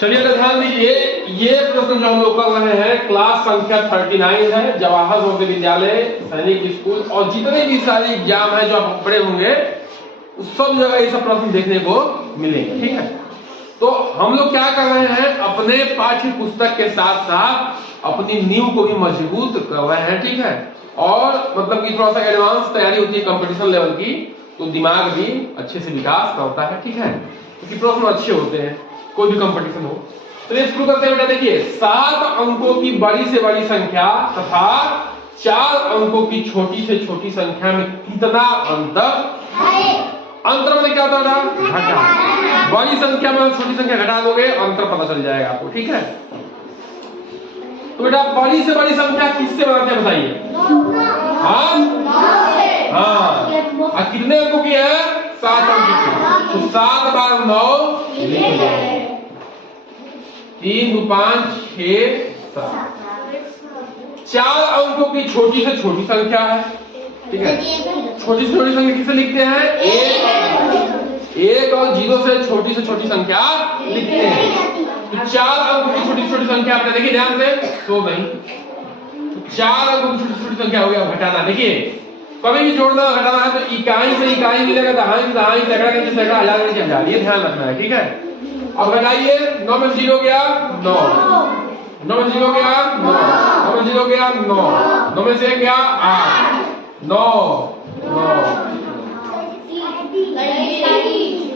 चलिए ध्यान दीजिए, ये प्रश्न जो हम लोग कर रहे हैं क्लास संख्या 39 है, जवाहर नवोदय विद्यालय सैनिक स्कूल, और जितने भी सारे एग्जाम है जो आप पढ़े होंगे सब जगह ये सब प्रश्न देखने को मिलेंगे। ठीक है, तो हम लोग क्या कर रहे हैं, अपने पाठ्य पुस्तक के साथ साथ अपनी नींव को भी मजबूत कर रहे हैं। ठीक है, और मतलब कि थोड़ा सा एडवांस तैयारी होती है कंपटीशन लेवल की, तो दिमाग भी अच्छे से विकास करता है। ठीक है, क्योंकि प्रश्न अच्छे होते हैं कोई भी कंपटीशन हो। तो ये शुरू करते हैं बेटा। देखिए, 7 अंकों की बड़ी से बड़ी संख्या तथा 4 अंकों की छोटी से छोटी संख्या में कितना अंतर है? अंतर में क्या होता है? घटा। बड़ी संख्या में छोटी संख्या घटा दोगे, अंतर पता चल जाएगा आपको। ठीक है, तो बेटा बड़ी से बड़ी संख्या किससे बनाते हैं बताइए? हाँ, कितने अंकों की है? 7 अंकों की। तो 7 बार 9 लिख दो, 3 2 5 6 7। 4 अंकों की छोटी से छोटी संख्या है। ठीक है, छोटी से छोटी संख्या किसे लिखते हैं? 1 और 0 से छोटी संख्या लिखते हैं। तो 4 अंकों की छोटी छोटी संख्या आपने देखिए ध्यान से, तो नहीं, 4 अंकों की छोटी छोटी संख्या हो गया घटाना। देखिए, कभी भी जोड़ना घटाना है तो इकाई से इकाई मिलेगा, दहाई से दहाई, सैकड़ा के नीचे सैकड़ा, हजार के नीचे हजार, ये ध्यान रखना है। ठीक है, अब घटाइए, 9 में 0 गया 9, 9 में 0 गया 9, 9 में 0 गया 9, 9 में से गया 8, 9 9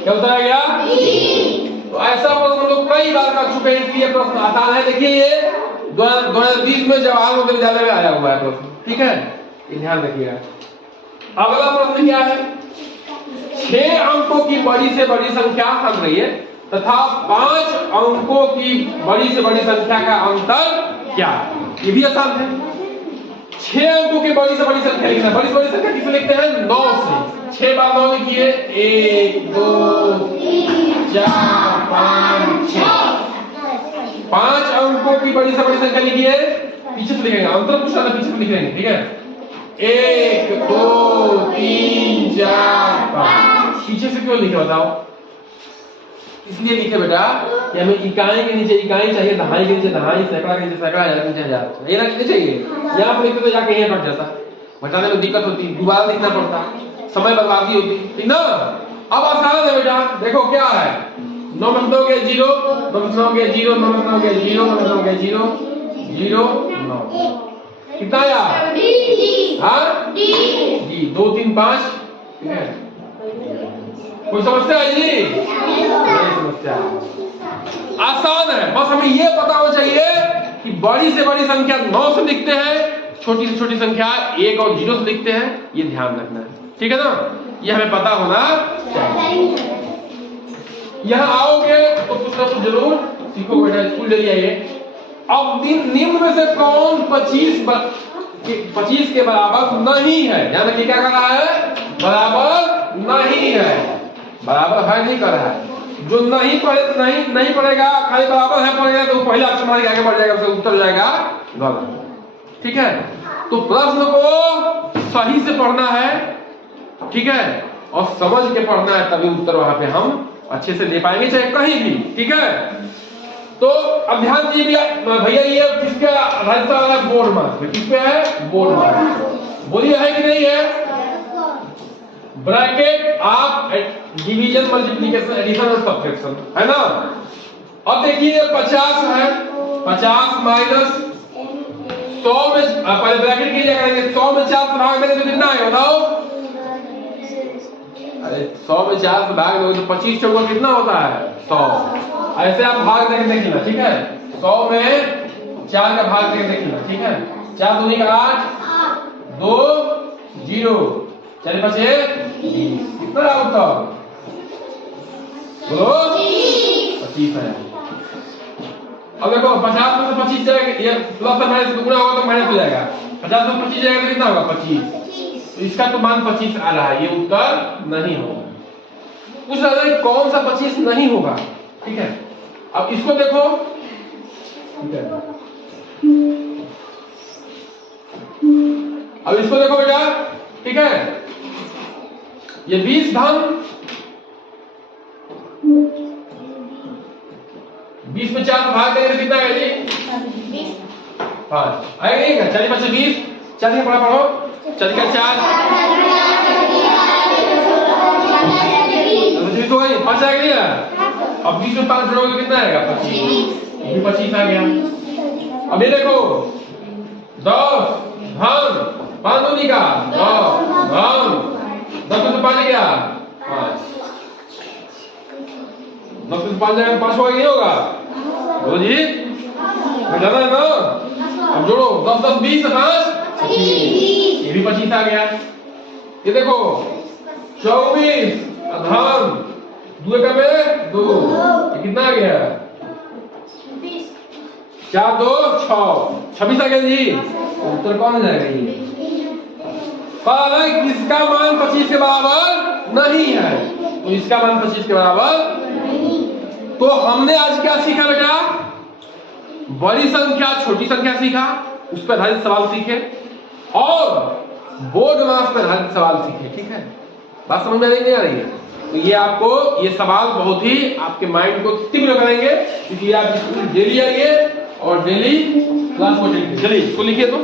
क्या होता है गया? तो ऐसा प्रश्न हम लोग कई बार कर चुके हैं, इसलिए प्रश्न आसान है। देखिए, ये 2020 में जवाहर नवोदय विद्यालय में आया हुआ है प्रश्न। ठीक है, ये ध्यान रखिएगा। अगला प्रश्न क्या है? 6 अंकों की बड़ी से बड़ी संख्या हम रही है तथा 5 अंकों की बड़ी से बड़ी संख्या का अंतर क्या? ये भी आसान है। 6 अंकों की बड़ी से बड़ी संख्या लिखना। बड़ी से बड़ी संख्या किसे लिखते हैं? 9 से। 6 बार 9 लिखिए, 1 2 3 4 5 6। 5 अंकों की बड़ी से बड़ी संख्या लिखिए, पीछे से लिखेंगे, अंतर पूछा था पीछे से लिख लेंगे। ठीक है, 1 2 3 4 5। पीछे से क्यों लिखे बताओ? इसलिए लिखे बेटा कि हमें इकाई के नीचे इकाई चाहिए, दहाई के नीचे दहाई, सैकड़ा के नीचे सैकड़ा, हजार के नीचे हजार, ये रखने चाहिए। यहाँ पर लिखते तो जाके यहाँ कट जाता, घटाने में दिक्कत होती, दोबारा लिखना पड़ता, समय बर्बादी होती। ठीक ना? अब आसान है बेटा, देखो क्या है, 9 में 9 गया 0, 9 में 9 गया 0, 9 में 9 गया 0, 9 में 9 गया 0 0 9। कितना आया? हाँ जी, 2 3 5। ठीक है, कोई समस्या है जी? नहीं समस्या, आसान है। बस हमें ये पता होना चाहिए कि बड़ी से बड़ी संख्या 9 से लिखते हैं, छोटी से छोटी संख्या 1 और 0 से लिखते हैं, ये ध्यान रखना है। ठीक है ना, ये हमें पता होना चाहिए। यहाँ आओगे तो कुछ ना कुछ जरूर सीखो बेटा, स्कूल जल्दी आइए। अब निम्न में से कौन 25 के बराबर नहीं है? यानी कि क्या कर रहा है? बराबर नहीं है। बराबर है नहीं कर रहा है। जो नहीं पढ़ेगा, खाली बराबर है पढ़ेगा, तो पहले अक्षर मार के आगे बढ़ जाएगा, उसका उत्तर जाएगा गलत। ठीक है, तो प्रश्न को सही से पढ़ना है। ठीक है, और समझ के पढ़ना है, तभी उत्तर वहां पे हम अच्छे से दे पाएंगे, चाहे कहीं भी। ठीक है, तो अब ध्यान दीजिए भैया, ये किसके आधारित है? Board marks. किस पे है? Board marks. बोलिए है कि नहीं है? ब्रैकेट आप डिवीजन, मल्टीप्लिकेशन, एडिशन और सब्ट्रैक्शन, है ना? अब देखिए 50 है, 50 माइनस 100 में, पहले ब्रैकेट की क्या करेंगे? 100 में 4 भाग देंगे तो कितना है बताओ? अरे 100 में 4 से भाग दोगे तो 25 चौका कितना होता है? 100। ऐसे आप भाग देके देखना। ठीक है, 100 में 4 का भाग देके देखना। ठीक है, 4 दूनी का 8, 2 0, 4 5 20, कितना रहा उत्तर? बोलो 25 है। अब देखो 50 में से 25 जाएगा, ये प्लस और माइनस गुणा होगा तो माइनस हो जाएगा। 50 में 25 जाएगा तो कितना होगा? 25। तो इसका तो मान 25 आ रहा है, ये उत्तर नहीं होगा। पूछ रहा है कौन सा 25 नहीं होगा। ठीक है, अब इसको देखो। ठीक है, अब इसको देखो बेटा। ठीक है, ये 20 धन 20 में 4 भाग देंगे तो कितना आएगा जी? 5 आएगा नहीं? 40 5 20, 40 का पढ़ो, 40 का 4 तो वही 5 आएगा नहीं? अब 20 में 5 जोड़ोगे कितना आएगा? 25, ये 25 आ गया। अब ये देखो 10 धन 5 दूनी का 10 धन 10 में 5 गया 5, 10 में 5 जाएगा 5 होगा नहीं होगा? बोलो जी घटाना है ना? अब जोड़ो 10 10 20 5 ये भी 25 आ गया। ये देखो 24 धन 2 का में 2 ये कितना आ गया? 4 2 6 26 आ गया जी। उत्तर कौन हो जाएगा? ये पर इसका मान 25 के बराबर नहीं है, तो इसका मान 25 के बराबर नहीं। तो हमने आज क्या सीखा बेटा? बड़ी संख्या छोटी संख्या सीखा, उस पर आधारित सवाल सीखे और बोर्ड मास पर आधारित सवाल सीखे। ठीक है, बात समझ में नहीं आ रही है? तो ये आपको ये सवाल बहुत ही आपके माइंड को तीव्र करेंगे, इसलिए आप स्कूल डेली आइए और डेली क्लास को चलिए इसको लिखिए तो